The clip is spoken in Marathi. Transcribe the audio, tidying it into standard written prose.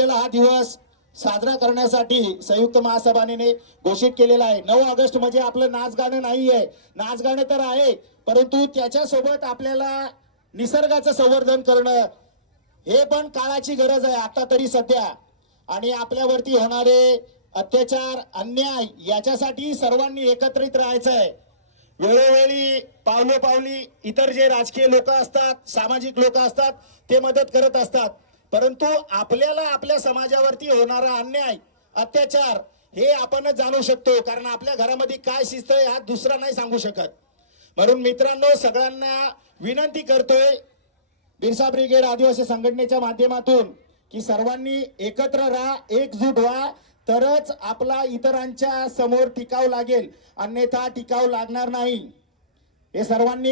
आपल्याला हा दिवस साजरा करण्यासाठी संयुक्त महासभाने घोषित केलेला आहे। 9 ऑगस्ट म्हणजे आपलं नाचगाणं नाही आहे, नाचगाणं तर आहे, परंतु त्याच्यासोबत आपल्याला निसर्गाचं संवर्धन करणं हे पण काळाची गरज आहे आता तरी सध्या। आणि आपल्यावरती होणारे अत्याचार अन्याय याच्यासाठी सर्वांनी एकत्रित राहायचं आहे। वेळोवेळी पावलोपावली इतर जे राजकीय लोक असतात, सामाजिक लोक असतात, ते मदत करत असतात, परंतु आपल्याला आपल्या समाजावरती होणारा अन्याय अत्याचार हे आपणच जाणू शकतो, कारण आपल्या घरामध्ये काय शिस्त आहे हा दुसरा नाही सांगू शकत। म्हणून मित्रांनो, सगळ्यांना विनंती करतोय बिरसा ब्रिगेड आदिवासी संघटनेच्या माध्यमातून की सर्वांनी एकत्र राहा, एकजूट व्हा, तरच आपला इतरांच्या समोर टिकाव लागेल, अन्यथा टिकाव लागणार नाही। हे सर्वांनी